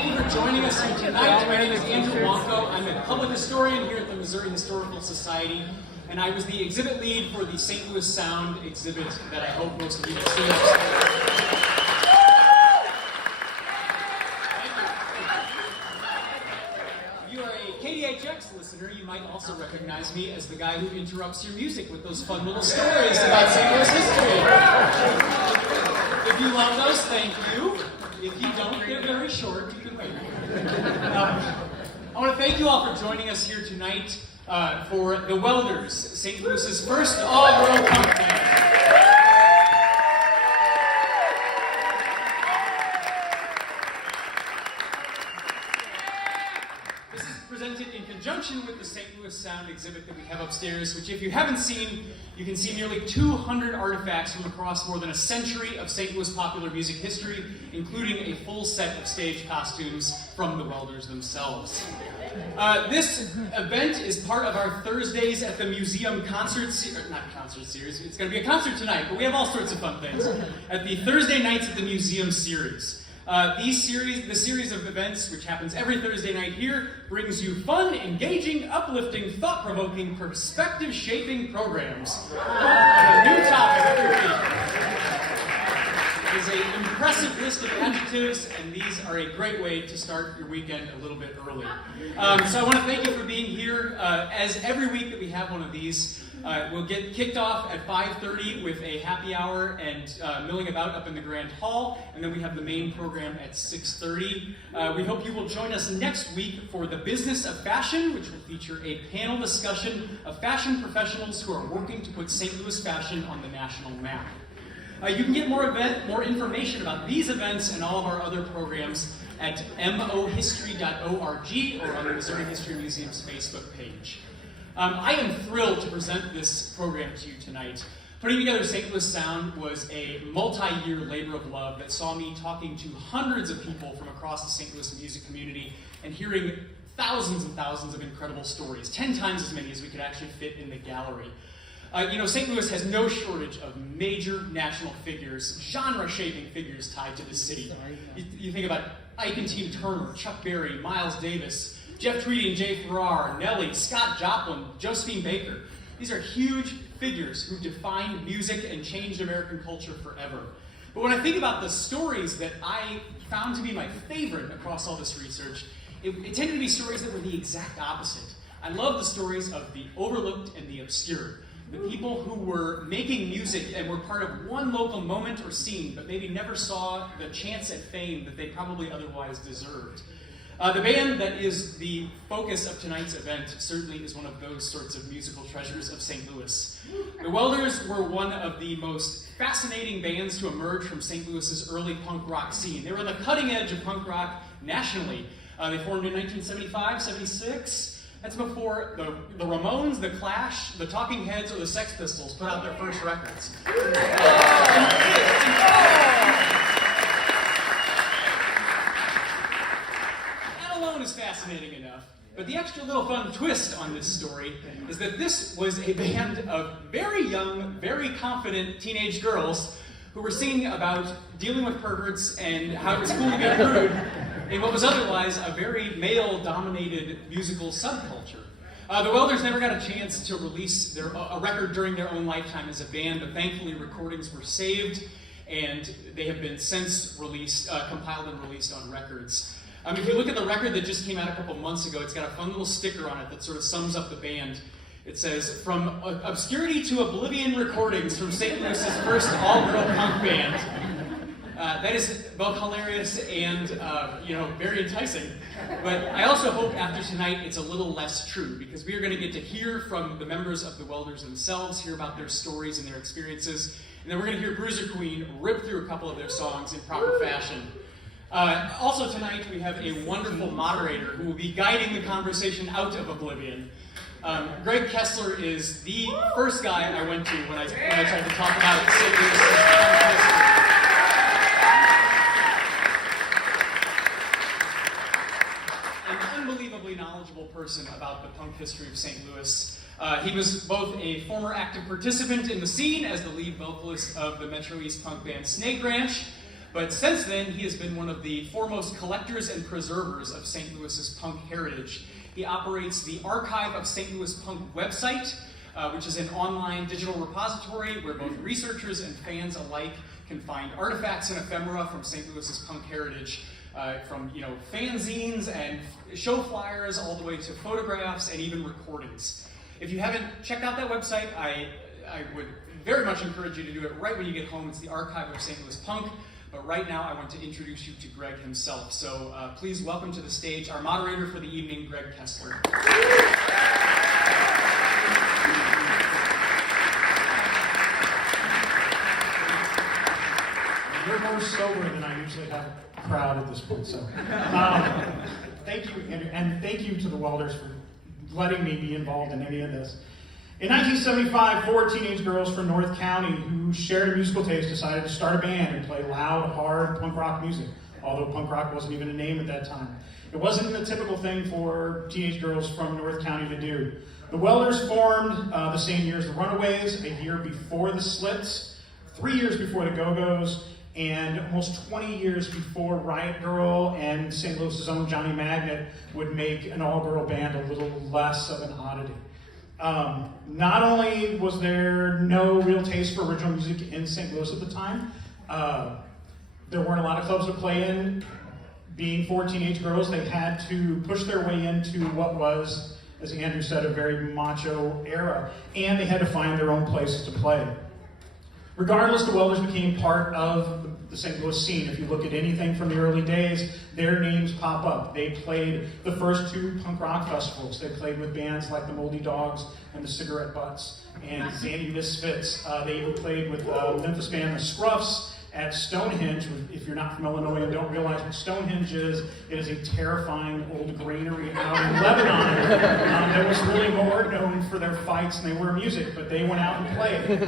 thank you for joining us here tonight. My name is Andrew Wanko. I'm a public historian here at the Missouri Historical Society, and I was the exhibit lead for the St. Louis Sound exhibit that I hope most of you have seen. If you are a KDHX listener, you might also recognize me as the guy who interrupts your music with those fun little stories about St. Louis history. If you love those, thank you. If you don't, they're very short. You can wait. I want to thank you all for joining us here tonight for the Welders, St. Louis's first all-world punk band. This is presented in conjunction with the St. Louis Sound exhibit that we have upstairs, which if you haven't seen, you can see nearly 200 artifacts from across more than a century of St. Louis popular music history, including a full set of stage costumes from the Welders themselves. This event is part of our Thursdays at the Museum concert series. It's going to be a concert tonight, but we have all sorts of fun things. At the Thursday Nights at the Museum series. The series of events, which happens every Thursday night here, brings you fun, engaging, uplifting, thought-provoking, perspective-shaping programs. A new topic every week. There's an impressive list of adjectives, and these are a great way to start your weekend a little bit early. So I want to thank you for being here. As every week that we have one of these, we'll get kicked off at 5:30 with a happy hour and milling about up in the Grand Hall, and then we have the main program at 6:30. We hope you will join us next week for The Business of Fashion, which will feature a panel discussion of fashion professionals who are working to put St. Louis fashion on the national map. You can get more information about these events and all of our other programs at mohistory.org or on the Missouri History Museum's Facebook page. I am thrilled to present this program to you tonight. Putting together St. Louis Sound was a multi-year labor of love that saw me talking to hundreds of people from across the St. Louis music community and hearing thousands and thousands of incredible stories, 10 times as many as we could actually fit in the gallery. St. Louis has no shortage of major national figures, genre-shaping figures tied to the city. You think about Ike and Tina Turner, Chuck Berry, Miles Davis, Jeff Tweedy and Jay Farrar, Nelly, Scott Joplin, Josephine Baker. These are huge figures who defined music and changed American culture forever. But when I think about the stories that I found to be my favorite across all this research, it tended to be stories that were the exact opposite. I love the stories of the overlooked and the obscure. The people who were making music and were part of one local moment or scene, but maybe never saw the chance at fame that they probably otherwise deserved. The band that is the focus of tonight's event certainly is one of those sorts of musical treasures of St. Louis. The Welders were one of the most fascinating bands to emerge from St. Louis's early punk rock scene. They were on the cutting edge of punk rock nationally. They formed in 1975, 76. That's before the Ramones, the Clash, the Talking Heads, or the Sex Pistols put out their first records. That alone is fascinating enough. But the extra little fun twist on this story is that this was a band of very young, very confident teenage girls who were singing about dealing with perverts and how it was cool to be a prude in what was otherwise a very male-dominated musical subculture. The Welders never got a chance to release a record during their own lifetime as a band, but thankfully recordings were saved, and they have been since compiled and released on records. If you look at the record that just came out a couple months ago, it's got a fun little sticker on it that sort of sums up the band. It says, "From obscurity to oblivion recordings from St. Louis's first all-girl punk band." That is both hilarious and very enticing. But I also hope after tonight it's a little less true, because we are going to get to hear from the members of the Welders themselves, hear about their stories and their experiences, and then we're going to hear Bruiser Queen rip through a couple of their songs in proper fashion. Also tonight we have a wonderful moderator who will be guiding the conversation out of oblivion. Greg Kessler is the first guy I went to when I tried to talk about St. Louis history. An unbelievably knowledgeable person about the punk history of St. Louis. He was both a former active participant in the scene as the lead vocalist of the Metro East punk band Snake Ranch, But since then, he has been one of the foremost collectors and preservers of St. Louis's punk heritage. He operates the Archive of St. Louis Punk website, which is an online digital repository where both researchers and fans alike can find artifacts and ephemera from St. Louis's punk heritage, from fanzines and show flyers all the way to photographs and even recordings. If you haven't checked out that website, I would very much encourage you to do it right when you get home. It's the Archive of St. Louis Punk. But right now, I want to introduce you to Greg himself. So please welcome to the stage our moderator for the evening, Greg Kessler. You're more sober than I usually have a crowd at this point. So thank you, Andrew, and thank you to the Welders for letting me be involved in any of this. In 1975, 4 teenage girls from North County who shared a musical taste decided to start a band and play loud, hard punk rock music, although punk rock wasn't even a name at that time. It wasn't the typical thing for teenage girls from North County to do. The Welders formed the same year as the Runaways, a year before the Slits, 3 years before the Go-Go's, and almost 20 years before Riot Girl and St. Louis's own Johnny Magnet would make an all-girl band a little less of an oddity. Not only was there no real taste for original music in St. Louis at the time, there weren't a lot of clubs to play in. Being 4 teenage girls, they had to push their way into what was, as Andrew said, a very macho era, and they had to find their own places to play. Regardless, the Welders became part of the St. Louis scene. If you look at anything from the early days, their names pop up. They played the first 2 punk rock festivals. They played with bands like the Moldy Dogs and the Cigarette Butts and Zandy Misfits. They even played with Memphis band the Scruffs at Stonehenge. If you're not from Illinois and don't realize what Stonehenge is, it is a terrifying old granary out in Lebanon that was really more known for their fights than they were music, but they went out and played.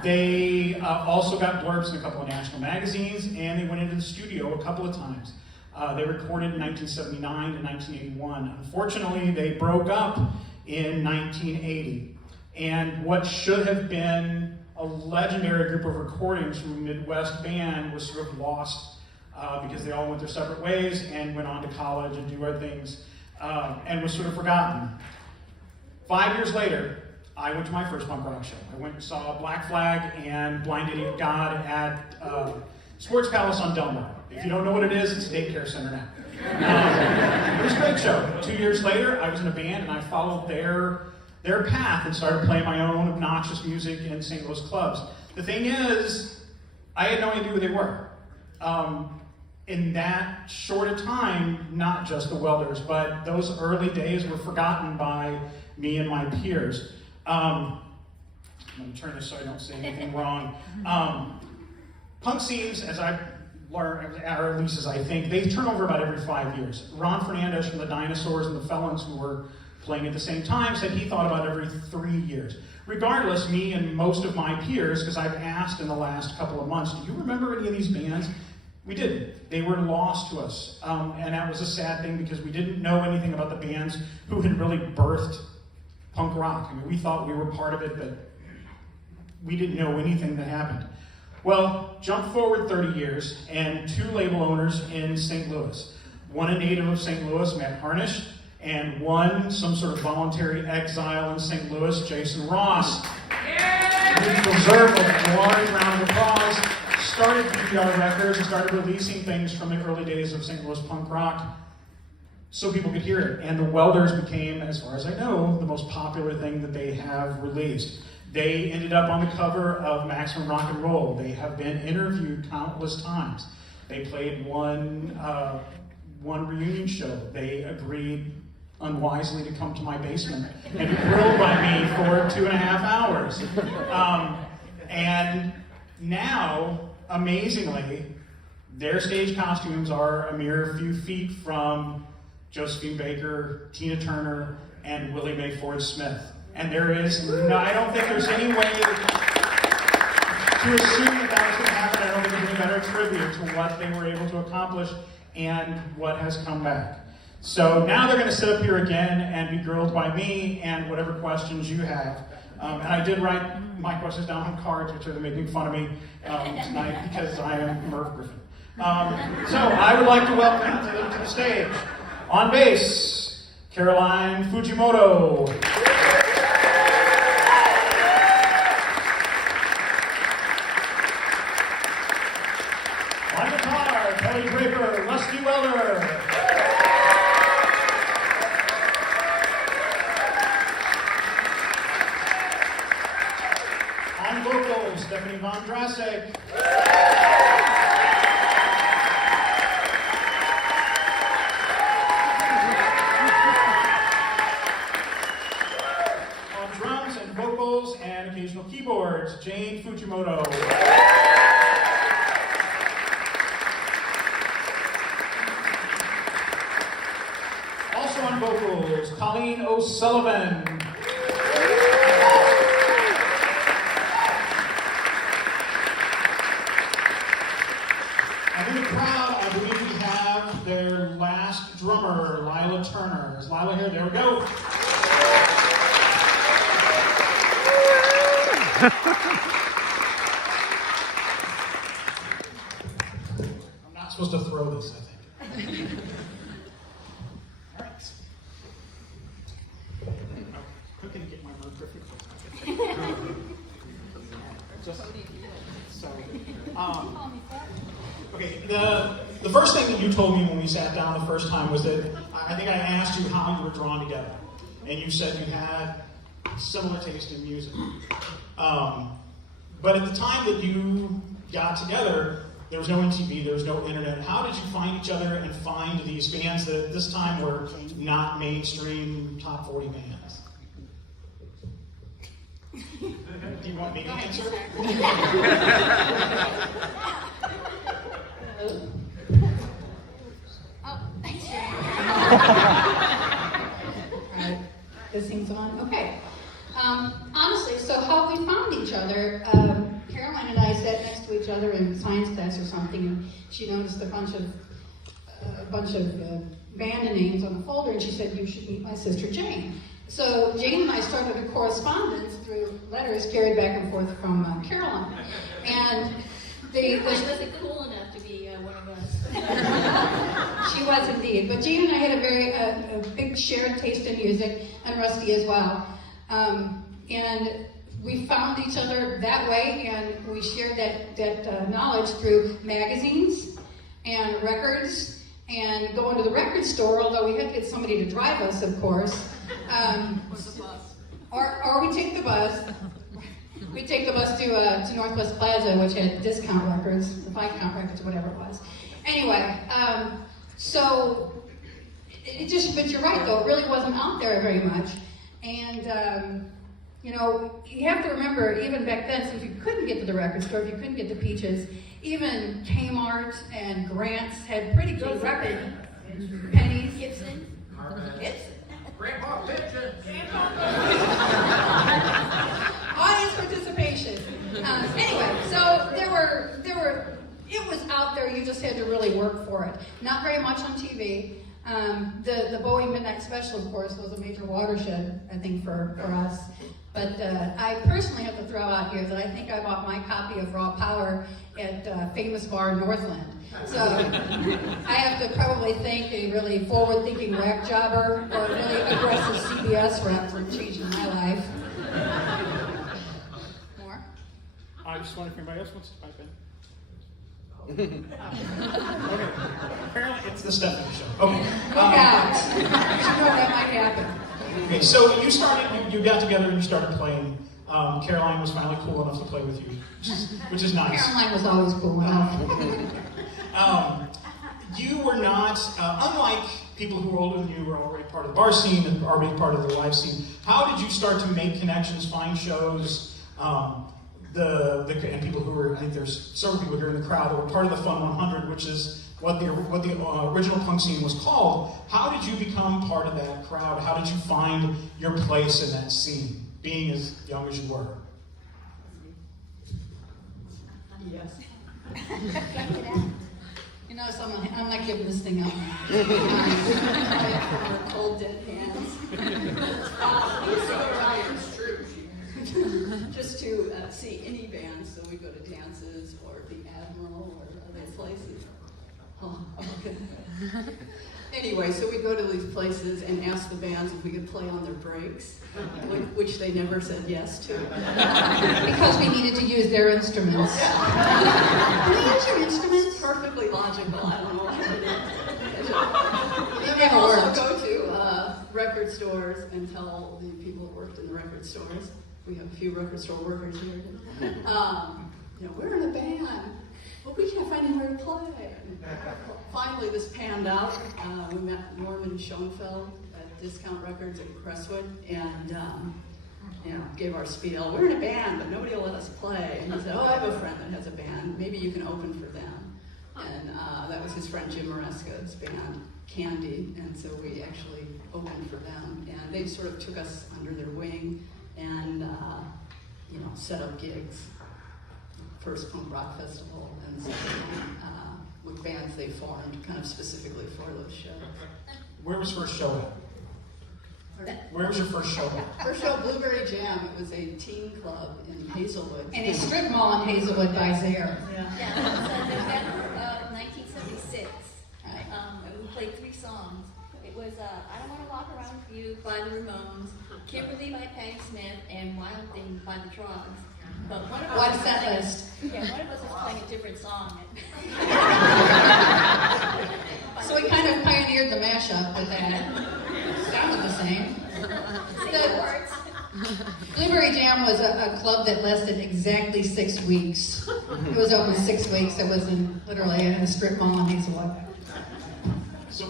They also got blurbs in a couple of national magazines, and they went into the studio a couple of times. They recorded in 1979 and 1981. Unfortunately, they broke up in 1980. And what should have been a legendary group of recordings from a Midwest band was sort of lost because they all went their separate ways and went on to college and do other things, and was sort of forgotten. 5 years later, I went to my first punk rock show. I went and saw Black Flag and Blind Idiot God at Sports Palace on Delmar. If you don't know what it is, it's a daycare center now. It was a great show. 2 years later, I was in a band and I followed their path and started playing my own obnoxious music in St. Louis clubs. The thing is, I had no idea who they were. In that short a time, not just the Welders, but those early days were forgotten by me and my peers. I'm going to turn this so I don't say anything wrong. Punk scenes, as I've learned, or at least as I think, they turn over about every 5 years. Ron Fernandez from the Dinosaurs and the Felons, who were playing at the same time, said he thought about every 3 years. Regardless, me and most of my peers, because I've asked in the last couple of months, do you remember any of these bands? We didn't. They were lost to us. And that was a sad thing because we didn't know anything about the bands who had really birthed punk rock. I mean, we thought we were part of it, but we didn't know anything that happened. Well, jump forward 30 years, and 2 label owners in St. Louis. One a native of St. Louis, Matt Harnish, and one some sort of voluntary exile in St. Louis, Jason Ross. We deserve a large round of applause. Started PBR Records and started releasing things from the early days of St. Louis punk rock so people could hear it. And the Welders became, as far as I know, the most popular thing that they have released. They ended up on the cover of Maximum Rock and Roll. They have been interviewed countless times. They played one reunion show. They agreed unwisely to come to my basement and be grilled by me for 2.5 hours. And now, amazingly, their stage costumes are a mere few feet from Josephine Baker, Tina Turner, and Willie Mae Ford Smith. And there is no, I don't think there's any way to assume that was going to happen. I don't think there's any better tribute to what they were able to accomplish and what has come back. So now they're going to sit up here again and be grilled by me and whatever questions you have. And I did write my questions down on cards, which are making fun of me tonight because I am Merv Griffin. So I would like to welcome to the stage, on bass, Caroline Fujimoto. On guitar, Kelly Draper, Rusty Welder. On vocals, Stephanie Von Drasek. On drums and vocals and occasional keyboards, Jane Fujimoto. Also on vocals, Colleen O'Sullivan. And in the crowd, I believe we have their last drummer, Lila Turner. Is Lila here? There we go. I'm not supposed to throw this, I think. All right. I'm going to get my Merv Griffin. Just so. Okay, the first thing that you told me when we sat down the first time was that I think I asked you how you were drawn together. And you said you had similar taste in music. But at the time that you got together, there was no MTV, there was no internet. How did you find each other and find these bands that at this time were not mainstream top 40 bands? Do you want me to answer? Oh, thanks. Right. This thing's on? Okay. Honestly, so how we found each other, Caroline and I sat next to each other in science class or something, and she noticed a bunch of band names on the folder, and she said, "You should meet my sister Jane." So Jane and I started a correspondence through letters carried back and forth from Caroline. And Caroline wasn't cool enough to be one of us. She was indeed. But Jane and I had a very big shared taste in music, and Rusty as well. And we found each other that way, and we shared that knowledge through magazines and records and going to the record store, although we had to get somebody to drive us, of course. Or the bus. Or we take the bus. We take the bus to Northwest Plaza, which had discount records, the 5-count records, whatever it was. Anyway, so it just, but you're right though, it really wasn't out there very much. And you know, you have to remember, even back then, since you couldn't get to the record store, if you couldn't get to Peaches, even Kmart and Grant's had pretty good record pennies. Gibson. Grandpa Pitcher. Audience participation. Anyway, so there were. It was out there. You just had to really work for it. Not very much on TV. The Bowie Midnight Special, of course, was a major watershed, I think, for us. But I personally have to throw out here that I think I bought my copy of Raw Power at Famous Bar Northland. So I have to probably thank a really forward-thinking rag jobber or a really aggressive CBS rep for changing my life. More? I just wonder if anybody else wants to pipe in. Okay. Apparently it's the Stephanie Show. Okay. Look out. You know that might happen. Okay, so you got together and you started playing. Caroline was finally cool enough to play with you, which is nice. Caroline was always cool enough. You were not, unlike people who were older than you, were already part of the bar scene and already part of the live scene. How did you start to make connections, find shows? And people who were, I think there's several people here in the crowd that were part of the Fun 100, which is what the original punk scene was called. How did you become part of that crowd? How did you find your place in that scene, being as young as you were? Yes. You know, I'm not giving this thing up. Cold dead hands. These are Ryan's true. just to see any band. So we go to dances or the Admiral or other places. Oh, okay. Anyway, so we go to these places and ask the bands if we could play on their breaks, which they never said yes to. Because we needed to use their instruments. Can we use your instruments? Perfectly logical. I don't know what it is. It We never also worked. go to record stores and tell the people that worked in the record stores. We have a few record store workers here. We're in a band, but we can't find anywhere to play. Finally, this panned out. We met Norman Schoenfeld at Discount Records in Crestwood, and gave our spiel. We're in a band, but nobody will let us play. And he said, "Oh, I have a friend that has a band. Maybe you can open for them." And that was his friend Jim Maresca's band, Candy. And so we actually opened for them, and they sort of took us under their wing and set up gigs. First punk rock festival, and so with bands they formed kind of specifically for those shows. Where was first show at? Where was your first show at? First show, Blueberry Jam. It was a teen club in Hazelwood. And a strip mall in Hazelwood by Zaire. Yeah. Yeah, it was November of 1976. And we played 3 songs. It was I Don't Want to Walk Around With You by the Ramones, Kimberly by Patti Smith, and Wild Thing by the Trogs. But one of us What set list? Yeah, one of us was playing a different song. So we kind of pioneered the mashup with that. Sounded the same. Blueberry Jam was a club that lasted exactly 6 weeks. It was open 6 weeks. It was literally in a strip mall in Hazelwood. So,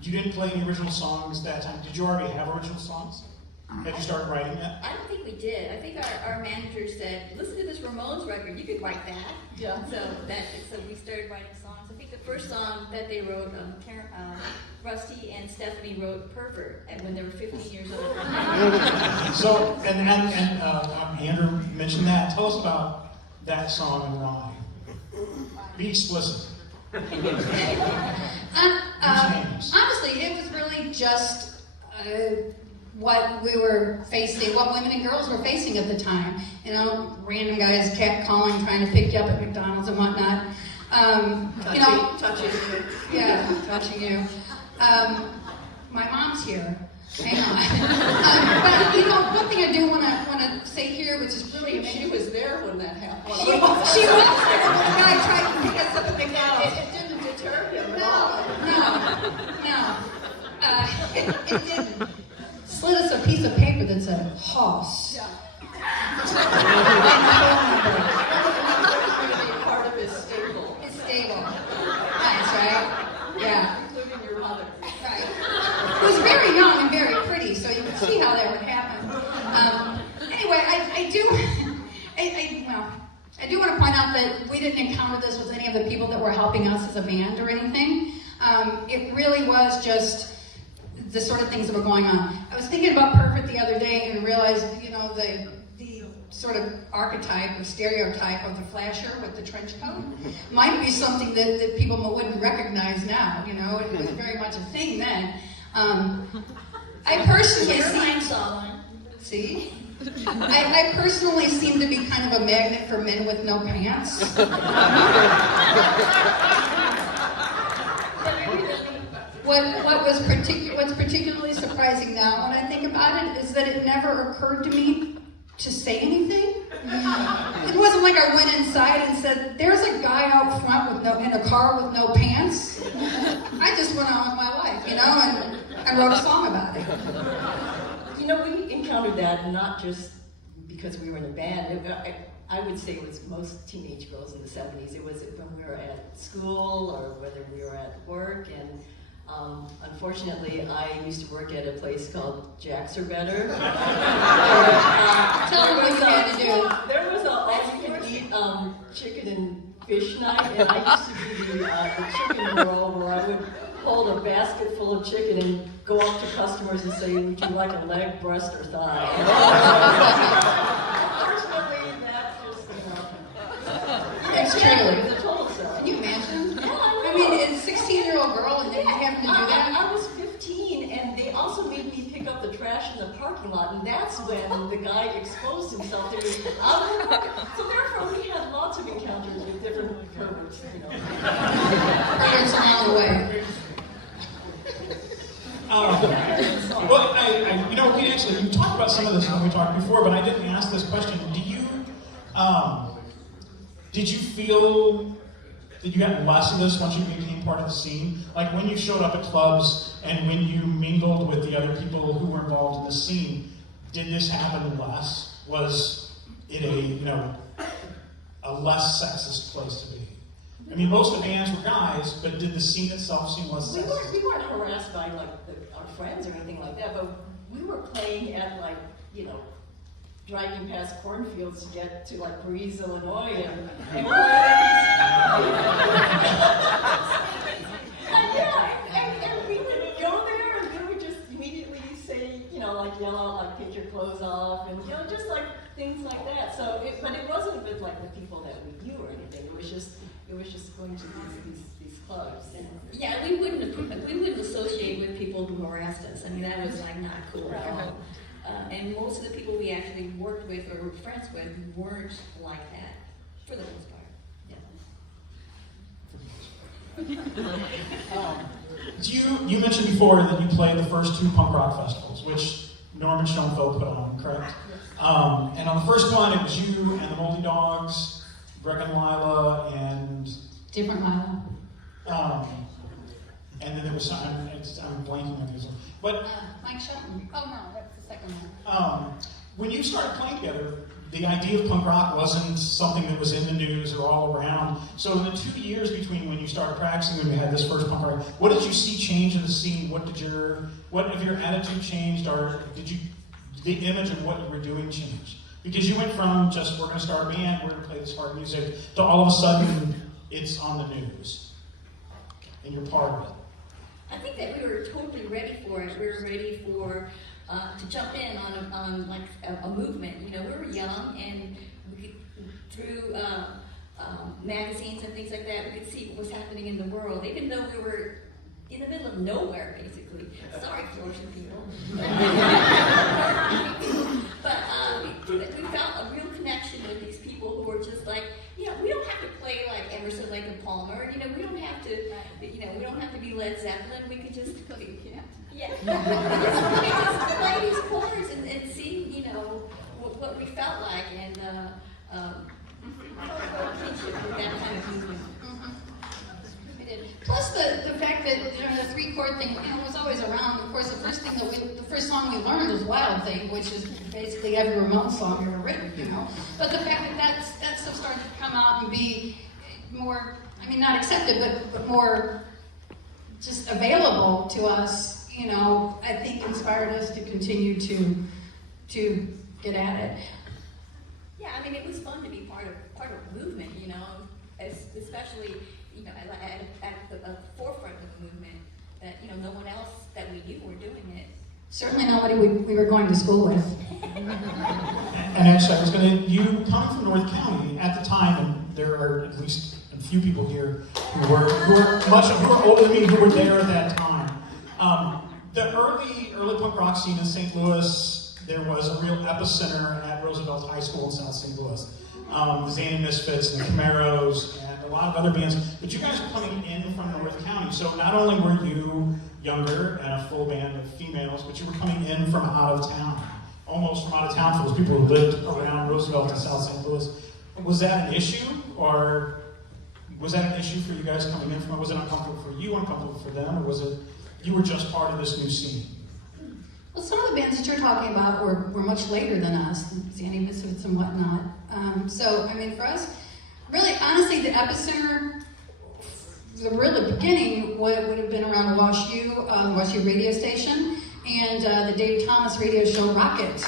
you didn't play any original songs that time. Did you already have original songs? Had you started writing yet? I don't think we did. I think our manager said, "Listen to this Ramones record. You could write that." Yeah. So we started writing songs. I think the first song that they wrote, Rusty and Stephanie wrote "Pervert" when they were 15 years old. So, and Andrew mentioned that. Tell us about that song and why. Be explicit. Honestly, it was really just what we were facing, what women and girls were facing at the time. Random guys catcalling, trying to pick you up at McDonald's and whatnot. Touching you. Yeah, touching you. My mom's here. Hang on. But one thing I do want to say here, which is really She was there when that happened. She was there when the guy tried to pick us up at McDonald's. It didn't deter him at No. It didn't. Slid us a piece of paper that said Hoss. Yeah. Part of his stable. It's stable. Nice, right? Yeah. Including your mother. Right. It was very young and very pretty, so you can see how that would happen. Anyway, I do want to point out that we didn't encounter this with any of the people that were helping us as a band or anything. It really was just the sort of things that were going on. I was thinking about Perfect the other day and realized, the sort of archetype or stereotype of the flasher with the trench coat might be something that people wouldn't recognize now. It was very much a thing then. I personally see. I personally seem to be kind of a magnet for men with no pants. What's particularly surprising now when I think about it is that it never occurred to me to say anything. It wasn't like I went inside and said, "There's a guy out front in a car with no pants." I just went on with my life, and I wrote a song about it. We encountered that not just because we were in a band. I would say it was most teenage girls in the 70s. It was when we were at school or whether we were at work. And unfortunately, I used to work at a place called Jack's or Better. Tell them what you had to do. There was a all-you-can-eat chicken and fish night, and I used to be the chicken girl where I would hold a basket full of chicken and go up to customers and say, "Would you like a leg, breast, or thigh?" Unfortunately, that just didn't happen. It's true. It was a total sell. Can you imagine? I mean, a 16-year-old girl and then having to do that? I was 15, and they also made me pick up the trash in the parking lot, and that's when the guy exposed himself. So therefore, we had lots of encounters with different perverts, you know. Perverts along the way. Well, you talked about some of this when we talked before, but I didn't ask this question. Did you feel that you had less of this once you became part of the scene? Like when you showed up at clubs and when you mingled with the other people who were involved in the scene, did this happen less? Was it a less sexist place to be? I mean, most of the bands were guys, but did the scene itself seem less sexist? We weren't harassed by our friends or anything like that, but we were playing at driving past cornfields to get to Breeze, Illinois, and we would go there and they would just immediately say, yell out, take your clothes off, and just things like that. So, but it wasn't with the people that we knew or anything. It was just going to these clubs. Yeah, we wouldn't associate with people who harassed us. I mean, that was not cool at all. And most of the people we actually worked with or were friends with weren't like that, for the most part. Yeah. You mentioned before that you played the first 2 punk rock festivals, which Norman Schoenfeld put on, correct? And on the first one, it was you and the Moldy Dogs, Greg and Lila, and... Different Lila. And then there was some, I'm blanking on these ones. But Mike Shelton. Oh no, that's the second one. When you started playing together, the idea of punk rock wasn't something that was in the news or all around. So in the 2 years between when you started practicing and you had this first punk rock, what did you see change in the scene? What if your attitude changed, or did the image of what you were doing change? Because you went from just, we're going to start a band, we're going to play this hard music, to all of a sudden it's on the news and you're part of it. I think that we were totally ready for it. We were ready for to jump in on a movement. We were young, and through magazines and things like that, we could see what was happening in the world, even though we were in the middle of nowhere, basically. Sorry, Florida people. But we felt a real connection with these people who were just we don't have to play like Emerson, Lake and Palmer. We don't have to, we don't have to be Led Zeppelin. We could just play, we just play these chords and see, what we felt like, and kinship with that kind of movement. Plus the fact that the 3-chord thing was always around. Of course, the first song we learned was Wild Thing, which is basically every Ramones song ever written. But the fact that that stuff started to come out and be more, not accepted, but more just available to us, I think inspired us to continue to get at it. Yeah, it was fun to be part of a movement, especially. At the forefront of the movement, that no one else that we knew were doing it. Certainly nobody we were going to school with. And actually, you coming from North County at the time, and there are at least a few people here who are older than me who were there at that time. The early punk rock scene in St. Louis, there was a real epicenter at Roosevelt High School in South St. Louis. The Zane and Misfits and the Camaros and a lot of other bands, but you guys were coming in from North County, so not only were you younger and a full band of females, but you were coming in from out of town, almost from out of town for those people who lived around Roosevelt and South St. Louis. Was that an issue, or was that an issue for you guys coming in from? Was it uncomfortable for you, uncomfortable for them, or was it you were just part of this new scene? Well, some of the bands that you're talking about were much later than us, Zanny Misfits and whatnot. So, for us, really, honestly, the epicenter, the really beginning would have been around WashU radio station, and the Dave Thomas radio show Rocket.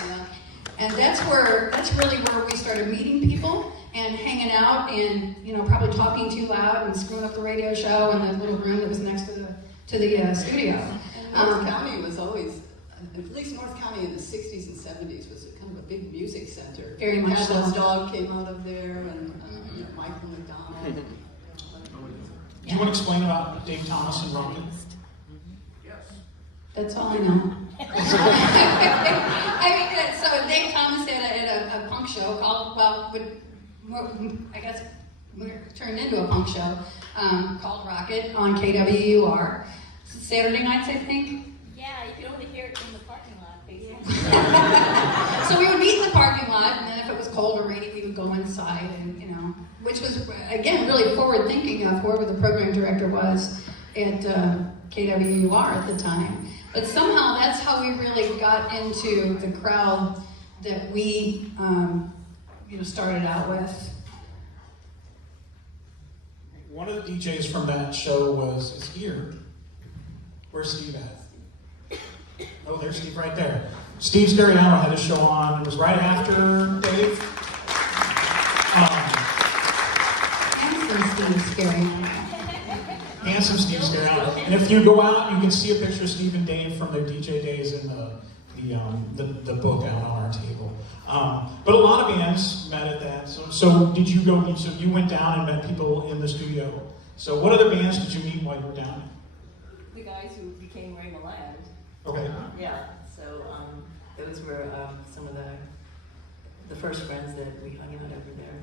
And that's really where we started meeting people and hanging out and, probably talking too loud and screwing up the radio show in the little room that was next to the studio. And North County was always, at least North County in the 60s and 70s was kind of a big music center. Very much so. Cadlet's Dog came out of there, and Michael McDonald. Do you want to explain about Dave Thomas and Rocket? Yes. That's all I know. I mean, so Dave Thomas had a punk show called, I guess we're turned into a punk show, called Rocket on KWUR. Saturday nights, I think. Yeah, you can only hear it in the parking lot, basically. So we would meet in the parking lot, and then if it was cold or rainy, we would go inside, and which was, again, really forward-thinking of whoever the program director was at KWUR at the time. But somehow that's how we really got into the crowd that we, started out with. One of the DJs from that show is here. Where's Steve at? Oh, there's Steve right there. Steve Steriano had a show on. It was right after Dave. Handsome Steve Steriano. And if you go out, you can see a picture of Steve and Dave from their DJ days in the book out on our table. But a lot of bands met at that. So did you go? So you went down and met people in the studio. So what other bands did you meet while you were down? The guys who became Raymond Land. Okay. Yeah, so those were some of the first friends that we hung out over there.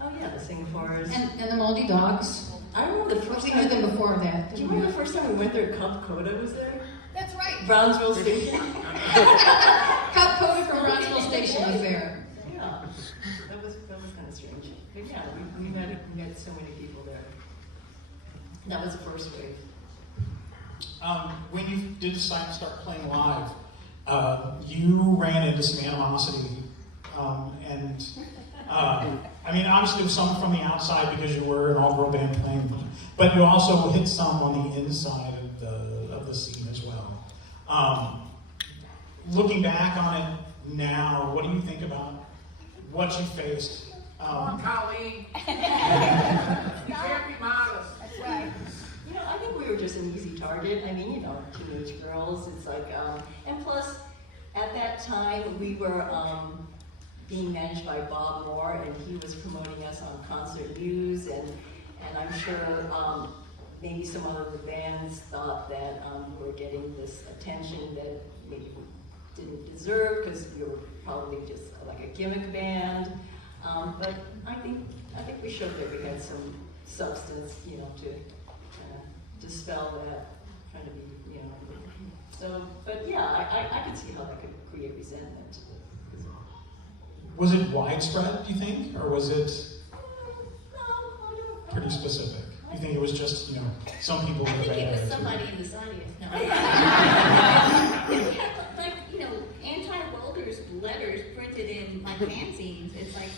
Oh yeah, the Singapores. And the Moldy Dogs. I remember the first We time. knew them before that. Do you remember the first time we went there? Cub Coda was there? That's right. Brownsville Station. Cub Coda from Brownsville Station was there. Yeah, that was kind of strange. But yeah, we met so many people there. That was the first wave. When you did decide to start playing live, you ran into some animosity, I mean, obviously there was some from the outside because you were an all-girl band playing, but you also hit some on the inside of the scene as well. Looking back on it now, what do you think about what you faced? Colleen. You can't be modest. That's right. I think we were just an easy target. I mean, teenage girls, it's like, and plus, at that time, we were being managed by Bob Moore, and he was promoting us on Concert News, and I'm sure maybe some other bands thought that we were getting this attention that maybe we didn't deserve, because we were probably just like a gimmick band. But I think we showed that we had some substance, to kind of dispel that kind of, So, but yeah, I could see how that could create resentment. Was it widespread, do you think, or was it pretty specific? You think it was just, some people I were think it was bad? somebody in this audience. No. We had, anti-Welders letters printed in my fanzines. It's like,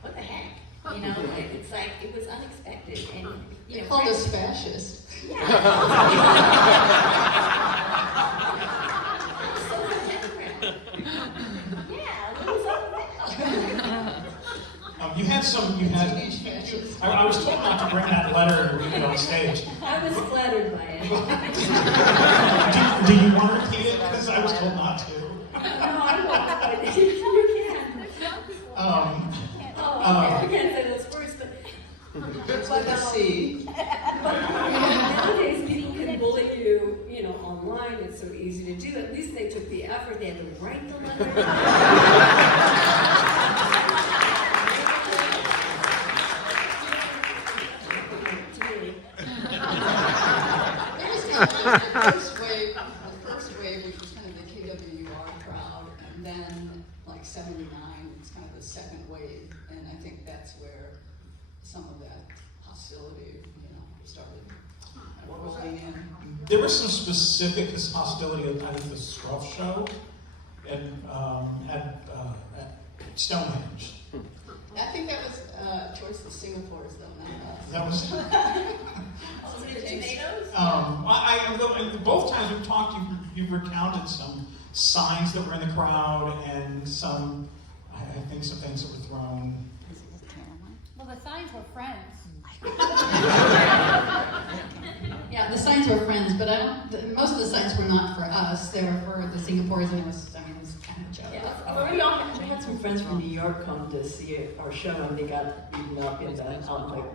what the heck? It's like, it was unexpected. And, They called us fascist. Yeah. I was told not to bring that letter and read it on stage. I was flattered by it. Do you want to repeat it? Because I was told not to. No, I won't, but you can. I can't say those words, but It's like a sea. Nowadays, people can bully you, online. It's so easy to do. At least they took the effort. They had to write the letter. The first wave, which was kind of the KWUR crowd, and then like '79, it's kind of the second wave, and I think that's where some of that hostility, started rolling in. There was some specific hostility at, I think, the Scruff show at Stonehenge. I think that was towards the Singapores, though, not us. That was. Also the tomatoes? Both times we've talked, you've recounted some signs that were in the crowd and I think some things that were thrown. Well, the signs were friends. Yeah, the signs were friends, but most of the signs were not for us. They were for the Singaporeans, and it was kind of a joke. Yeah, we had some friends from New York come to see our show, and they got beaten up in the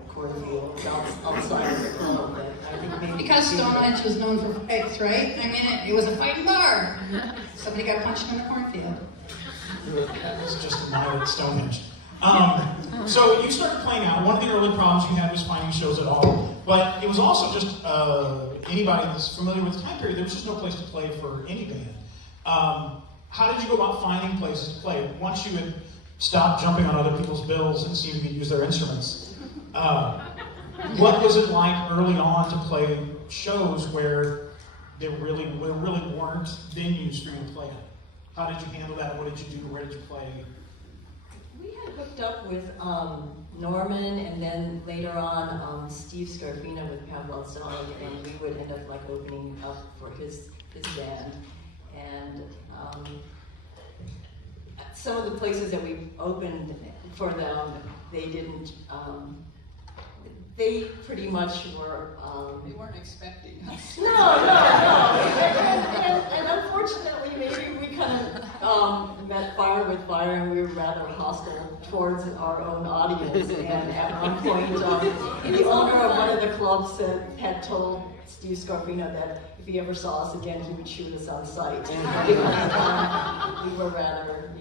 cornfields outside of the club. And I think maybe Because Stonehenge was known for fights, right? I mean, it was a fighting bar. Somebody got punched in a cornfield. That was just a night at Stonehenge. So you started playing out. One of the early problems you had was finding shows at all. But it was also just anybody that's familiar with the time period, there was just no place to play for any band. How did you go about finding places to play? Once you had stopped jumping on other people's bills and seemed to use their instruments, what was it like early on to play shows where there really weren't venues for you to play at? How did you handle that? What did you do? Where did you play? We had hooked up with Norman, and then later on Steve Scarfina with Pablo Song, and we would end up opening up for his band. And some of the places that we opened for them, they didn't. They pretty much were. They weren't expecting us. No. And unfortunately, maybe we kind of met fire with fire, and we were rather hostile towards our own audience. And at one point, the owner of one of the clubs had told Steve Scarfina that if he ever saw us again, he would shoot us on sight. Because we were rather,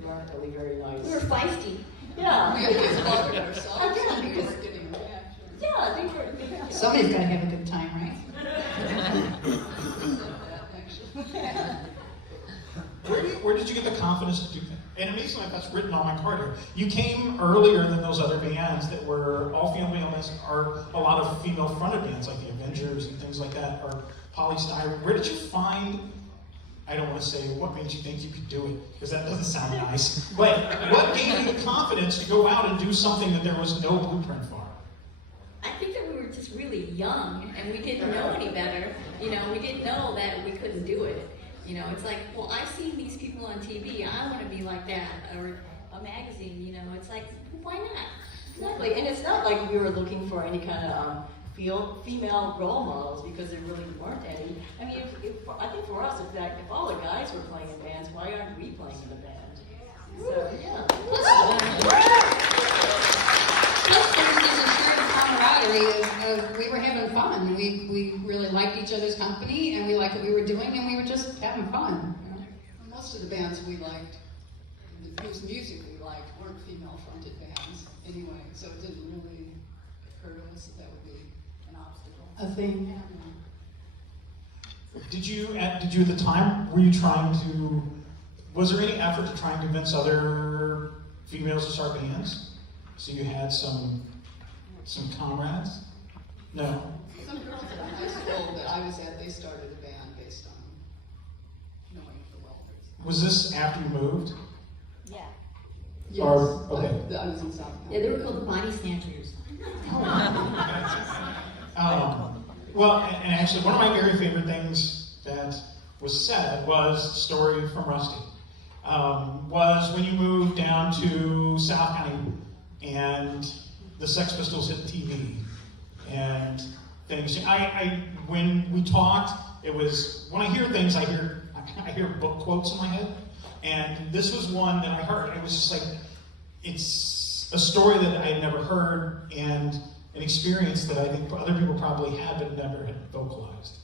we weren't really very nice. We were feisty. Yeah. We had just loved ourselves. Again, We weren't getting a reaction. Yeah, they were. Somebody's got to have a good time, right? Where did you get the confidence to do that? And amazingly, that's written on my card here. You came earlier than those other bands that were all female-based, or a lot of female-fronted bands like the Avengers and things like that, or Polystyrene. Where did you find, I don't want to say what made you think you could do it, because that doesn't sound nice, but what gave you the confidence to go out and do something that there was no blueprint for? I think that we were just really young, and we didn't know any better. We didn't know that we couldn't do it. It's like, well, I've seen these people on TV. I want to be like that, or a magazine. It's like, why not? Exactly, and it's not like we were looking for any kind of female role models, because there really weren't any. I mean, I think for us, if all the guys were playing in bands, why aren't we playing in a band? So, yeah. Plus, there was this shared camaraderie of we were having fun. We really liked each other's company, and we liked what we were doing, and we were just having fun. Most of the bands we liked, whose music we liked, weren't female-fronted bands anyway, so it didn't really occur to us that would be an obstacle. A thing. Did you at the time, were you trying to, was there any effort to try and convince other females to start bands? So you had some comrades? No. Some girls at a high school that I was at, they started a band based on knowing the Welders. Was this after you moved? Yeah. Yes, okay. I was in South Carolina. Yeah, they were called the Body Snatchers. Well, and actually, one of my very favorite things that was said was a story from Rusty. Was when you moved down to South County and the Sex Pistols hit TV and things. When we talked, it was, when I hear things, I hear book quotes in my head, and this was one that I heard. It was just like, it's a story that I had never heard, and an experience that I think other people probably had but never had vocalized.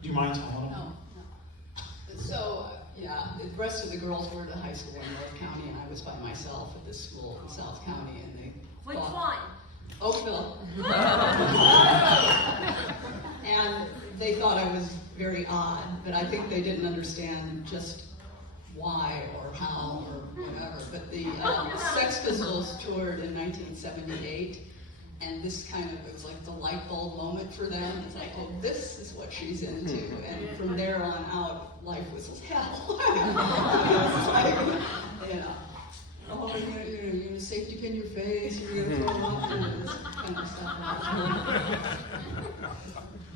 Do you mind telling them? No. So, the rest of the girls were at a high school in North County, and I was by myself at this school in South County, and they Which thought, one? Oakville. And they thought I was very odd, but I think they didn't understand just why or how or whatever. But the Sex Pistols toured in 1978, and this kind of, it was like the light bulb moment for them. It's like, oh, this is what she's into. And from there on out, life was hell. It's like, oh, you're gonna safety pin your face, you're gonna throw up, and this kind of stuff.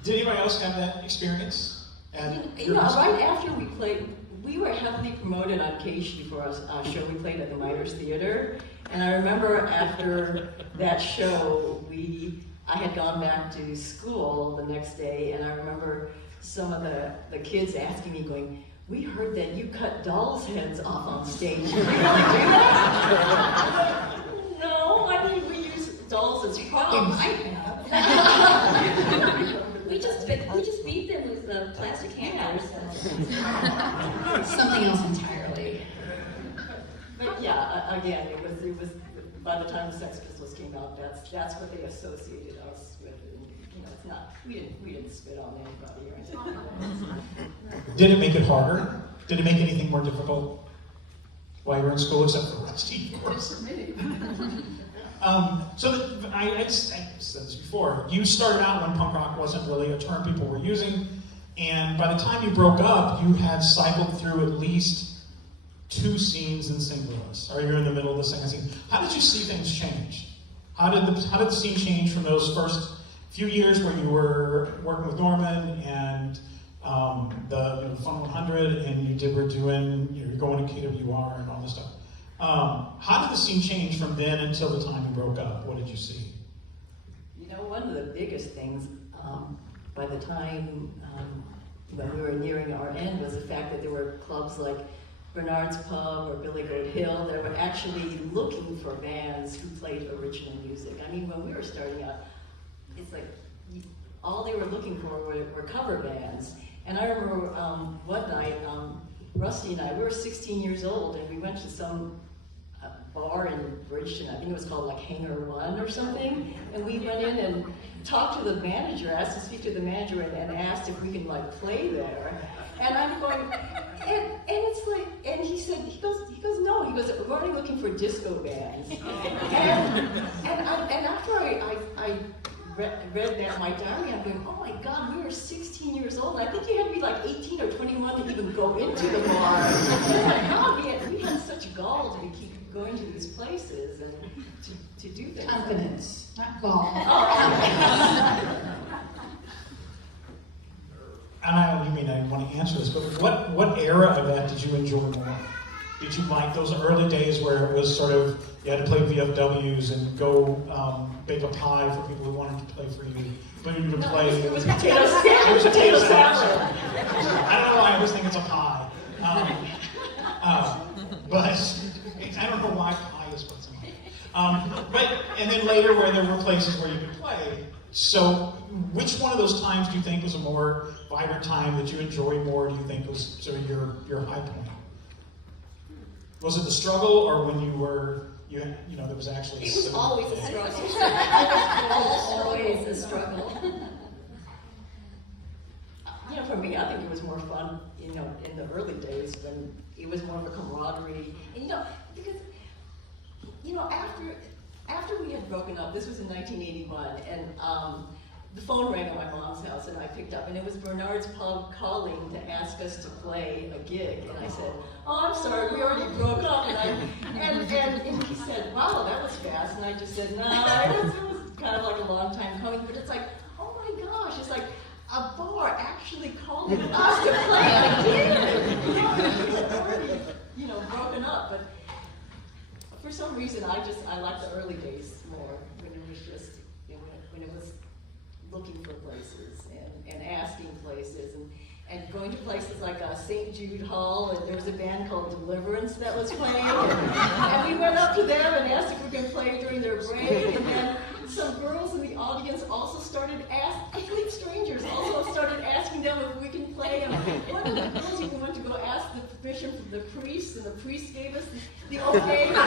Did anybody else have that experience? Right after we played, we were heavily promoted on Keishi for a show we played at the Miters Theater, And I remember after that show, I had gone back to school the next day, and I remember some of the kids asking me, going, "We heard that you cut dolls' heads off on stage. You really do that?" No, I mean, we use dolls as props. We just beat them with plastic hammers. Something else entirely. But yeah, again, it was by the time the Sex Pistols came out, that's what they associated us with. And, it's not, we didn't spit on anybody or anything. Did it make it harder? Did it make anything more difficult while you were in school, except for Rusty, of course? I said this before. You started out when punk rock wasn't really a term people were using, and by the time you broke up, you had cycled through at least 2 scenes in St. Louis, or you're in the middle of the second scene. How did you see things change? How did the scene change from those first few years where you were working with Norman and the Fun 100, and you're going to KWR and all this stuff? How did the scene change from then until the time you broke up? What did you see? One of the biggest things by the time when we were nearing our end was the fact that there were clubs like Bernard's Pub or Billy Goat Hill that were actually looking for bands who played original music. I mean, when we were starting out, it's like all they were looking for were cover bands. And I remember one night, Rusty and I, we were 16 years old, and we went to some bar in Bridgeton. I think it was called like Hangar One or something. And we went in and talked to the manager, asked to speak to the manager, and asked if we could like play there. And I'm going, and it's like, and he goes, no, we're only looking for disco bands. And after I read that in my diary, I'm going, oh my God, we were 16 years old. I think you had to be like 18 or 21 to even go into the bar. And like, God, we had such gall to keep going to these places and to do things. Confidence, not gall. And I don't mean I want to answer this, but what era of that did you enjoy more? Did you like those early days where it was sort of, you had to play VFWs and go bake a pie for people who wanted to play for you, but you to play? It was potato salad. I don't know why I always think it's a pie. But I don't know why pie is what's in it. And then later where there were places where you could play. So which one of those times do you think was a more vibrant time that you enjoyed more, do you think was sort of your high point? Was it the struggle, or when you were, there was actually... It was always a struggle. Always a struggle. For me, I think it was more fun, in the early days when it was more of a camaraderie. And, because, after we had broken up, this was in 1981, and the phone rang at my mom's house, and I picked up, and it was Bernard's Pub calling to ask us to play a gig. And I said, "Oh, I'm sorry, we already broke up." And he said, "Wow, that was fast." And I just said, "No, it was kind of like a long time coming." But it's like, oh my gosh, it's like a bar actually calling us to play a gig. We had already, broken up, but for some reason, I like the early days more, when it was just, when it was looking for places and asking places and going to places like St. Jude Hall, and there was a band called Deliverance that was playing, and we went up to them and asked if we could play during their break, and then some girls in the audience also started complete strangers also started asking them if we can play, and one of the girls even went to go ask the bishop of the priest, and the priest gave us the okay. No.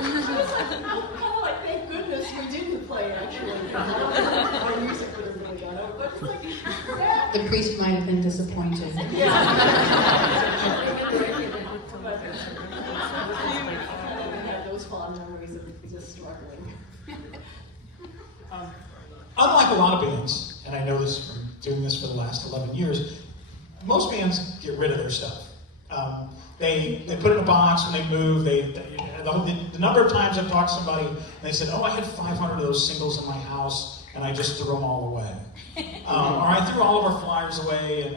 It was kind of like, thank goodness we didn't play, actually. Our music would have really gone over, but it's like that. The priest might have been disappointed. Yeah. Those fond memories of just struggling. Unlike a lot of bands, and I know this from doing this for the last 11 years, most bands get rid of their stuff. They put it in a box when they move. The number of times I've talked to somebody and they said, "Oh, I had 500 of those singles in my house and I just threw them all away," or "I threw all of our flyers away."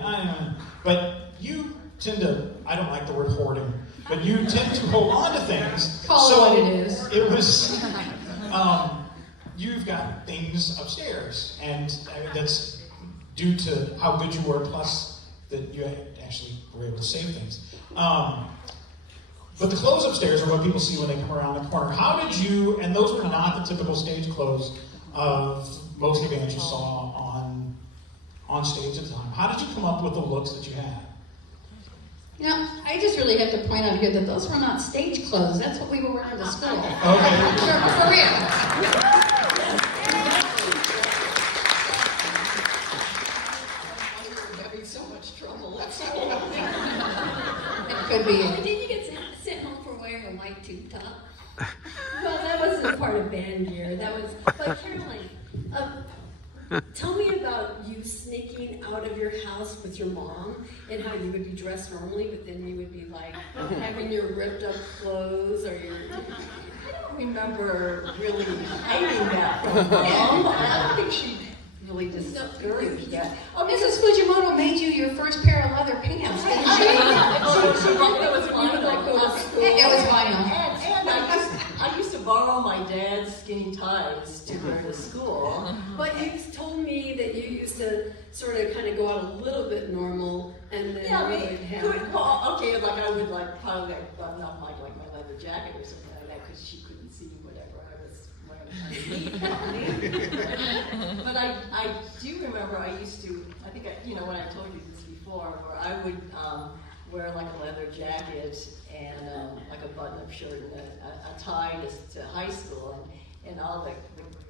But you tend to, I don't like the word hoarding, but you tend to hold on to things. Call it what it is. It was, you've got things upstairs, and that's due to how good you were, plus that you actually were able to save things. But the clothes upstairs are what people see when they come around the corner. How did you, and those were not the typical stage clothes of most bands you saw on stage at the time. How did you come up with the looks that you had? You know, I just really have to point out here that those were not stage clothes. That's what we were wearing to school. Okay. For real. We're having so much trouble. It could be. Didn't you get sent home for wearing a white tube top? Well, that wasn't part of band gear. That was, but Caroline, tell me about you sneaking out of your house with your mom and how you would be dressed normally, but then you would be like having your ripped up clothes or your. I don't remember really hiding that from Mom. I don't think she really discouraged that. Oh, Mrs. Fujimoto made you your first pair of leather pants, didn't she? It was vinyl. It was vinyl. And I used to borrow my dad's skinny ties to wear to school. But you told me that you used to sort of kind of go out a little bit normal, and then Yeah, you would have. well, okay, like I would probably button up my leather jacket or something like that because she couldn't see whatever I was wearing. But I do remember I used to, I think, when I told you this before, where I would wear like a leather jacket and like a button-up shirt and a tie to high school, and all the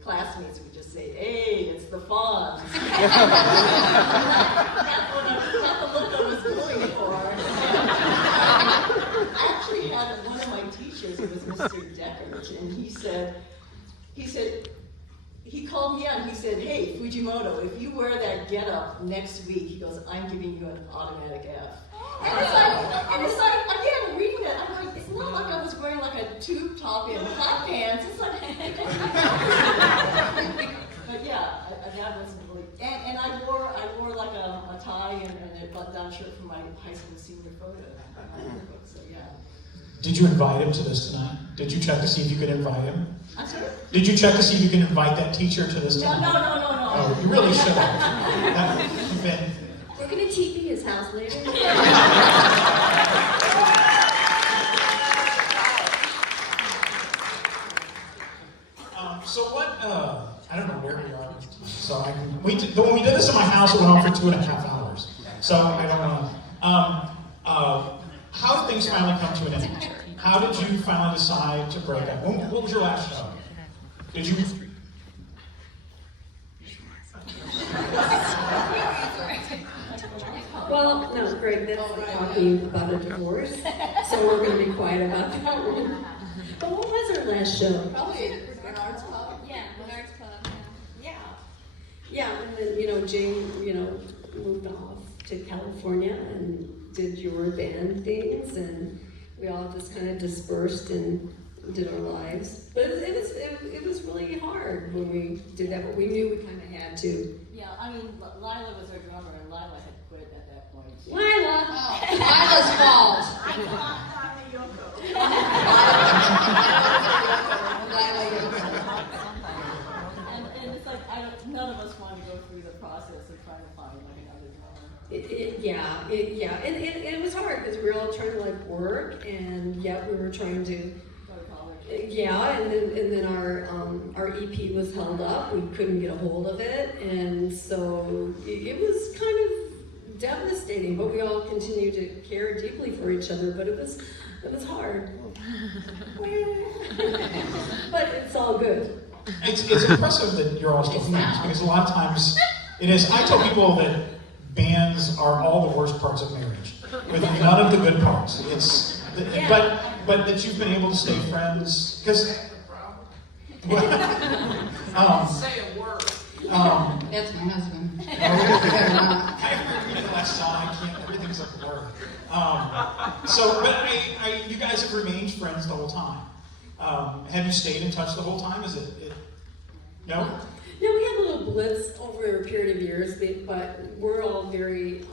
classmates would just say, "Hey, it's the Fonz." Not the look I was going for. I actually had one of my teachers, it was Mr. Deckert, and he called me out and he said, "Hey, Fujimoto, if you wear that getup next week," he goes, "I'm giving you an automatic F." And it's like, again, reading it, I'm like, it's not like I was wearing like a tube top and hot pants. It's like, but yeah, that wasn't really. And I wore like a tie and a button-down shirt for my high school senior photo. So yeah. Did you invite him to this tonight? Did you check to see if you could invite him? I'm sorry? Did you check to see if you could invite that teacher to this tonight? No. Oh, you really should have. You've been. We're gonna TP his house later. So what? I don't know where we are. So when we did this in my house, it went on for 2.5 hours. So I don't know. How did things finally come to an end? How did you finally decide to break up? What was your last show? Did you? Well, no, Greg, that's talking about a divorce, so we're going to be quiet about that one. But what was our last show? Probably an arts club. Yeah, an arts club. Yeah. Yeah, and then, Jane, moved off to California and did your band things, and we all just kind of dispersed and did our lives. But it was really hard when we did that, but we knew we kind of had to. Yeah, I mean, Lila was our drummer, and Lila had quit at that point. Lila! Oh, Lila's fault. And it's like, none of us wanted to go through the process of trying to find like another drummer. And it was hard because we were all trying to work, and yet we were trying to. Go to college. Yeah, and then our EP was held up. We couldn't get a hold of it, and so it was kind of devastating. But we all continued to care deeply for each other. But it was hard. But it's all good. It's impressive that you're all still friends, because a lot of times it is. I tell people that bands are all the worst parts of marriage, with none of the good parts. But that you've been able to stay friends, because. Say a word. That's my husband. I haven't read it last song. I can't. Everything's like a word. But you guys have remained friends the whole time. Have you stayed in touch the whole time? Is it no? No, we had little blips over a period of years, but we're all very,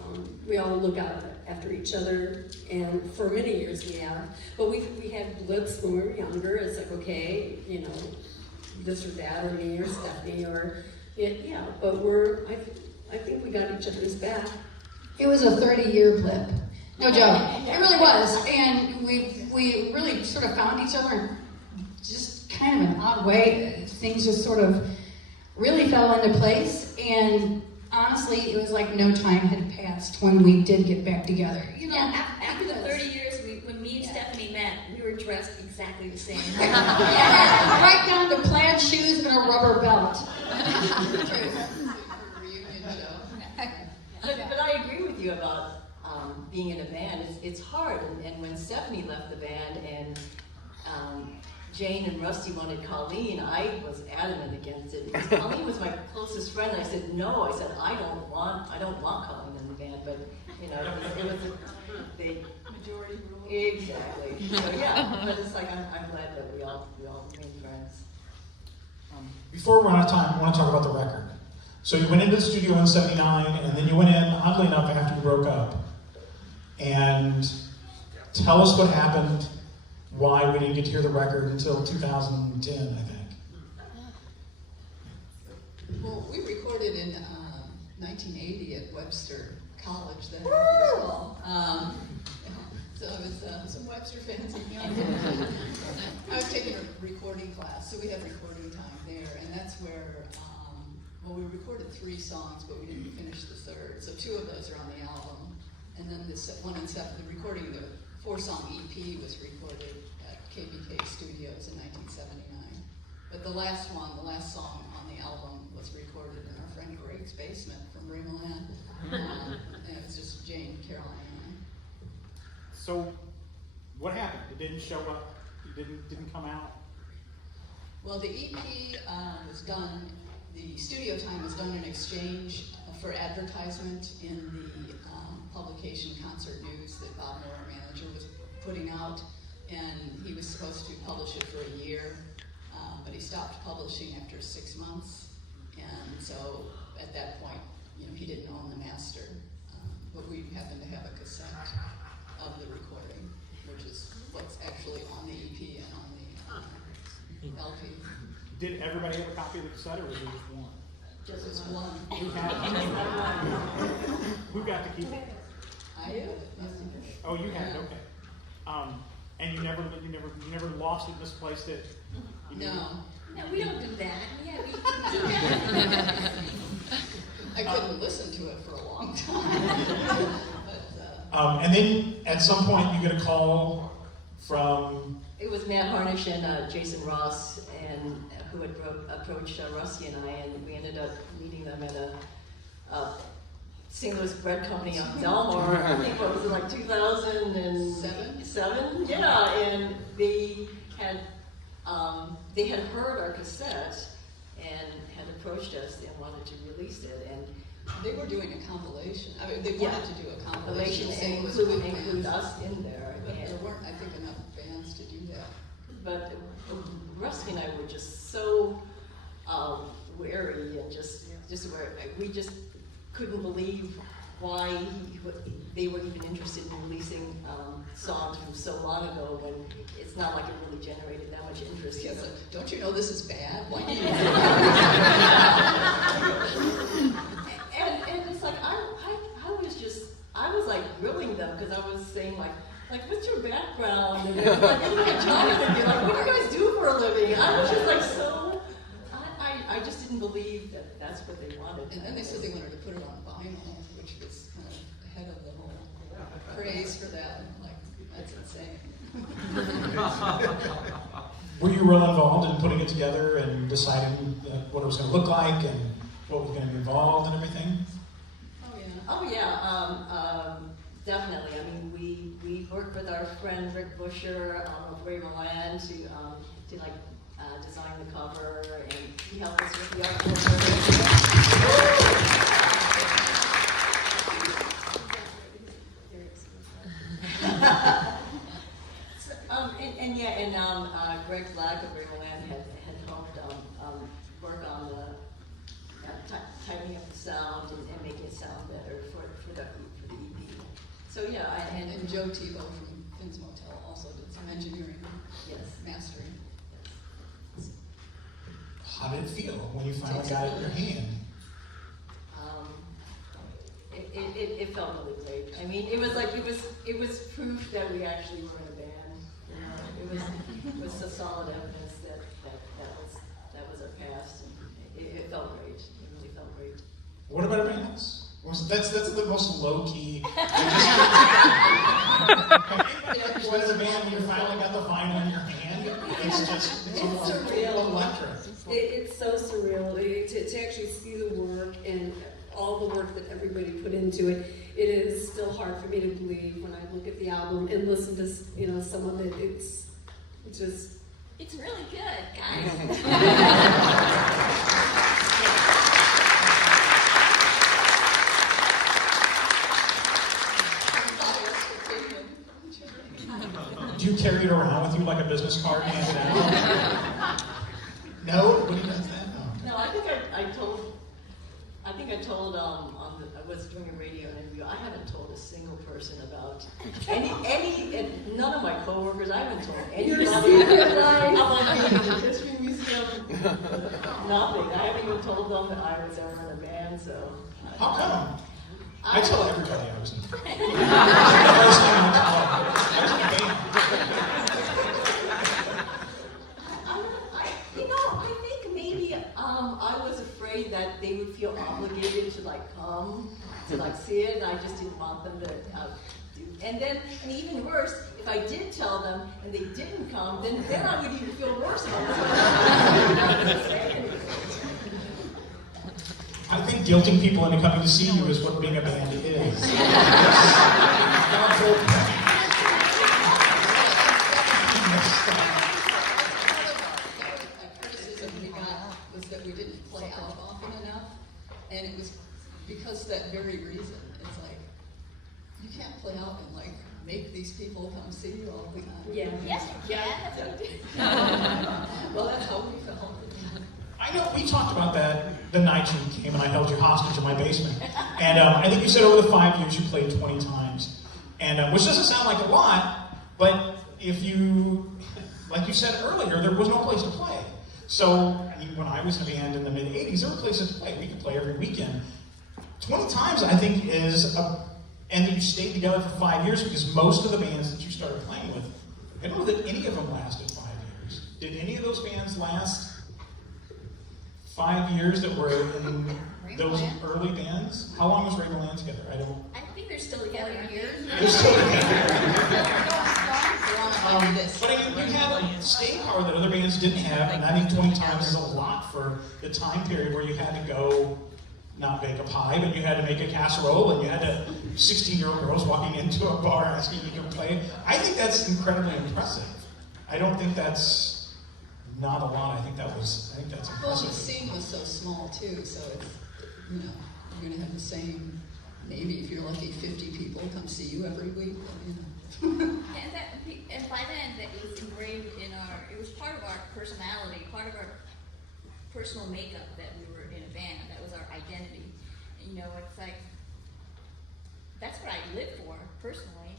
we all look out after each other, and for many years we have. But we had blips when we were younger. It's like, okay, you know, this or that, or me or Stephanie, or yeah. But I think we got each other's back. It was a 30-year blip. No joke. It really was. And we really sort of found each other in just kind of an odd way. Things just sort of really fell into place. And honestly, it was like no time had passed when we did get back together. You know, Yeah, after the 30 years, when me and Stephanie met, we were dressed exactly the same. yeah, right down to plaid shoes and a rubber belt. But I agree with you about being in a band. It's hard, and when Stephanie left the band and Jane and Rusty wanted Colleen, I was adamant against it because Colleen was my closest friend. I said no. I said I don't want Colleen in the band. But you know, it was a big Majority rule. exactly. So yeah, but it's like I'm glad that we all remain friends. Before we run out of time, I want to talk about the record. So you went into the studio in '79, and then you went in, oddly enough, after you broke up. And tell us what happened, why we didn't get to hear the record until 2010, I think. Well, we recorded in 1980 at Webster College, then it was called. So it was some Webster fans in the audience. I was taking a recording class, so we had recording time there, and that's where, well, we recorded 3 songs, but we didn't finish the third, so 2 of those are on the album. And then this 1 and 7, the recording, the 4-song EP was recorded at KBK Studios in 1979. But the last song on the album was recorded in our friend Greg's basement from Ringland. And it was just Jane, Caroline, and So, what happened? It didn't show up? It didn't come out? I. Well, the EP was done, the studio time was done in exchange for advertisement in the publication Concert News that Bob Moore, our manager, was putting out, and he was supposed to publish it for a year, but he stopped publishing after 6 months, and so at that point, you know, he didn't own the master, but we happened to have a cassette of the recording, which is what's actually on the EP and on the LP. Did everybody have a copy of the cassette, or was there just one? Just one. Who had it? Who got to keep it? I did. Oh, you had it, okay. And you never lost it, misplaced it? No. No, we don't do that. Yeah, I couldn't listen to it for a long time. But, And then at some point you get a call from... It was Matt Harnish and Jason Ross, and who had approached Rusty and I, and we ended up meeting them at a St. Louis bread company on Delmar. I think what was it, like 2007? Yeah, and they had heard our cassette and had approached us and wanted to release it, and they were doing a compilation. I mean, they wanted to do a compilation and and include us in there. But there weren't, I think, enough bands to do that. But Rusty and I were just so wary and just where we just couldn't believe why they were even interested in releasing songs from so long ago when it's not like it really generated that much interest. Yeah, so, don't you know this is bad? Why do you and it's like I was like grilling them because I was saying like what's your background? And like, what do you guys do for a living? I was just like so. I just didn't believe that that's what they wanted. And then they said they wanted to put it on vinyl, which was kind of ahead of the whole craze for that. I'm like, that's insane. Were you real involved in putting it together and deciding what it was going to look like and what was going to be involved and everything? Oh yeah. Oh yeah, definitely. I mean, we worked with our friend Rick Busher of Ravenland to like design the cover, and he helped us with the artwork. Greg Black of Ravenland had helped work on the tightening up the sound and making it sound better for the EP. So So yeah, and Joe Tebow from Finn's Motel also did some engineering, Yes. mastering. How did it feel when you finally got it in your hand? It felt really great. I mean, it was like it was proof that we actually were in a band. You know, it was so solid evidence that was our past. And it felt great. It really felt great. What about bands? That's the most low key. What is a band when you finally got the vinyl in your hand? It's surreal. Electric. It's so surreal to actually see the work and all the work that everybody put into it. It is still hard for me to believe when I look at the album and listen to some of it. It's just. It's really good, guys. Do you carry it around with you like a business card and hand it out? No? Nobody does that? No. No, I think I told I was doing a radio interview. I haven't told a single person about and none of my coworkers. I haven't told anybody about the History Museum. Nothing. I haven't even told them that I was ever in a band. So How come? I tell everybody I was in. I think maybe I was afraid that they would feel obligated to come to see it, and I just didn't want them to do. And even worse, if I did tell them and they didn't come, then I would even feel worse about it. I think guilting people into coming to see you is what being a band is. Criticism we got was that we didn't play out often enough, and it was because of that very reason. It's like, you can't play out and make these people come see you all the time. Yeah. Yes, you can. That's what we do. Well, that's how we felt. I know we talked about that the night you came and I held you hostage in my basement. And I think you said over the 5 years you played 20 times. And which doesn't sound like a lot, but if you, like you said earlier, there was no place to play. So, I mean, when I was in a band in the mid-'80s, there were places to play. We could play every weekend. 20 times, I think, and you stayed together for 5 years, because most of the bands that you started playing with, I don't know that any of them lasted 5 years. Did any of those bands last 5 years that were in those early bands? How long was Rainbow Land together? I think they're still together here. They're still together. This. But I mean, you have staying power that other bands didn't have, and I think 20 times is a lot for the time period where you had to go, not bake a pie, but you had to make a casserole, and you had 16-year-old girls walking into a bar asking you to play. I think that's incredibly impressive. I don't think that's not a lot. I think that's impressive. Well, the scene was so small too, so it's, you're going to have the same, maybe if you're lucky, 50 people come see you every week. And by then, that was engraved in it was part of our personality, part of our personal makeup that we were in a band. That was our identity. And, it's like, that's what I live for, personally.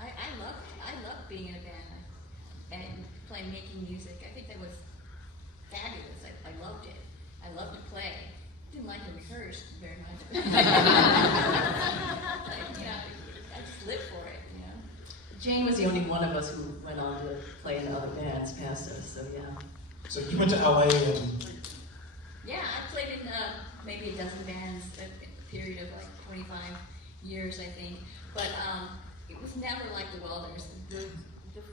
I love being in a band and making music. I think that was fabulous. I loved it. I loved to play. Didn't like to rehearse very much. I just lived for it. Jane was the only one of us who went on to play in other bands past us, so yeah. So you went to LA and... Yeah, I played in maybe a dozen bands, a period of 25 years, I think. But it was never like the Welders. The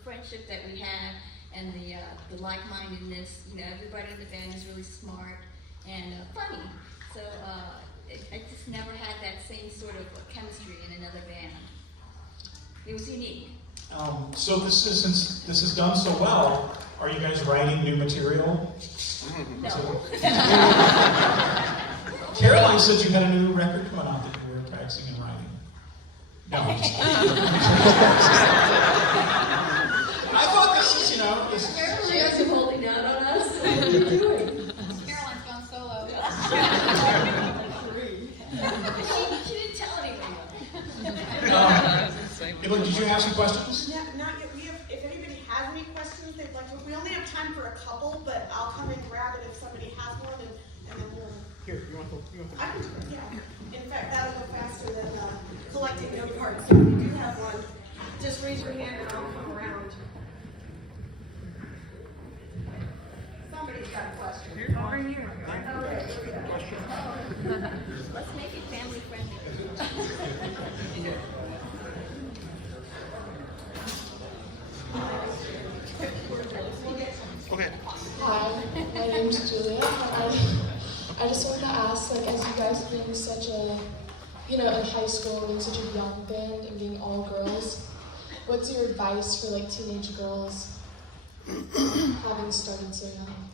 friendship that we had and the like-mindedness, everybody in the band is really smart and funny. So I just never had that same sort of chemistry in another band. It was unique. So since this is done so well, are you guys writing new material? No. Caroline said you had a new record coming out that you were practicing and writing. No, I'm just I thought this is, She has been holding down on us. What are you doing? Caroline's gone solo. She didn't tell anyone. Evelyn, did you have some questions? Not yet. If anybody has any questions they'd like to, we only have time for a couple, but I'll come and grab it if somebody has one, and then we'll. Here, you want the Yeah. In fact, that'll go faster than collecting note cards. So if you do have one, just raise your hand and I'll come around. Somebody's got a question. Over here. Let's make it family friendly. Okay. Hi, my name's Julia. I just wanted to ask, like, as you guys being such a, in high school, being such a young band and being all girls, what's your advice for, like, teenage girls having started so young?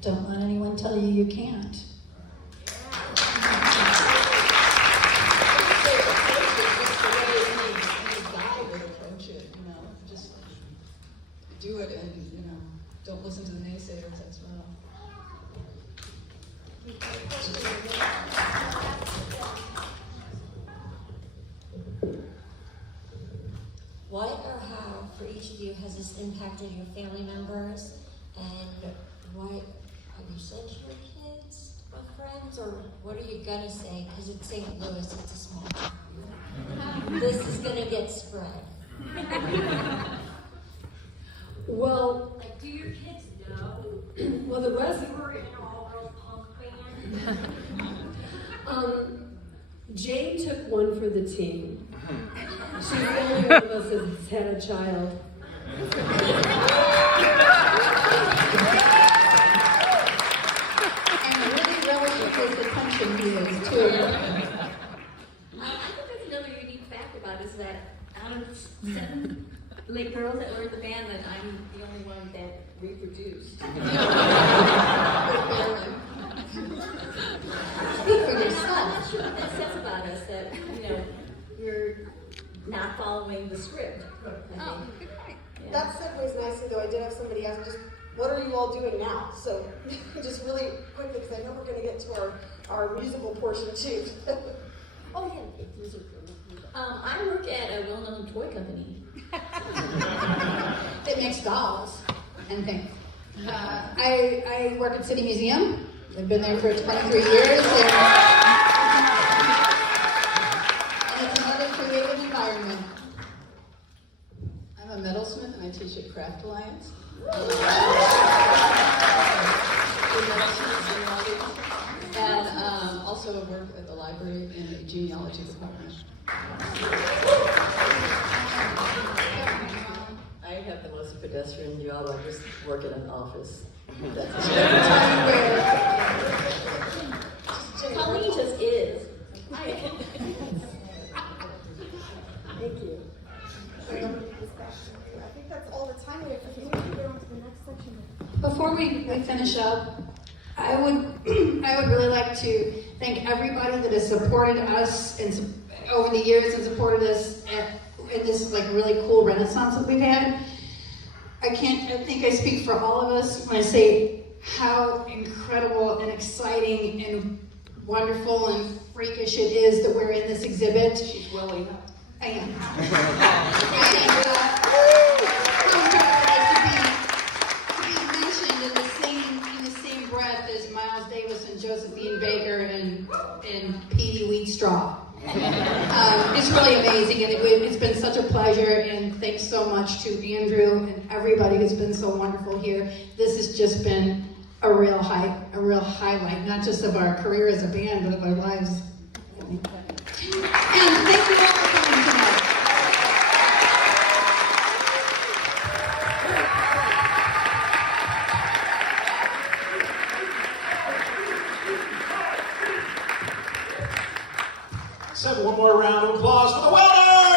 Don't let anyone tell you you can't. Do it and, don't listen to the naysayers as well. What or how, for each of you, has this impacted your family members? And what have you said to your kids or friends? Or what are you going to say? Because it's St. Louis, it's a small town. This is going to get spread. Well, Like, do your kids know? well, the rest. You were in an all-girls punk band? Jane took one for the team. She's the only one of us that's had a child. And really relative his attention he is, too. I think that's another unique fact about it is that out of 7 like girls that were in the band, that I'm the only one that reproduced. Speak for I'm yourself. not sure what that says about us, that, we're not following the script, I think. Good point. Yeah. That segues nicely, though. I did have somebody ask just, what are you all doing now? So, just really quickly, because I know we're going to get to our musical portion too. Oh, yeah, it was I work at a well-known toy company. It makes dolls and things. I work at City Museum. I've been there for 23 years. And it's another creative environment. I'm a metalsmith and I teach at Craft Alliance. And also work at the library in the genealogy department. I have the most pedestrian job. I just work in an office. Colleen just is. Thank you. I think that's all the time we have. If you want to go on to the next section. Before we finish up, I would really like to thank everybody that has supported us and over the years and supported us in this really cool renaissance that we've had. I think I speak for all of us when I say how incredible and exciting and wonderful and freakish it is that we're in this exhibit. She's welling up. I am. To be mentioned in the same breath as Miles Davis and Josephine Baker and Petey Wheatstraw. It's really amazing, and it's been such a pleasure, and thanks so much to Andrew and everybody who's been so wonderful here. This has just been a real highlight, not just of our career as a band, but of our lives. And thank you all for coming tonight. Let's have one more round of applause for the Welders!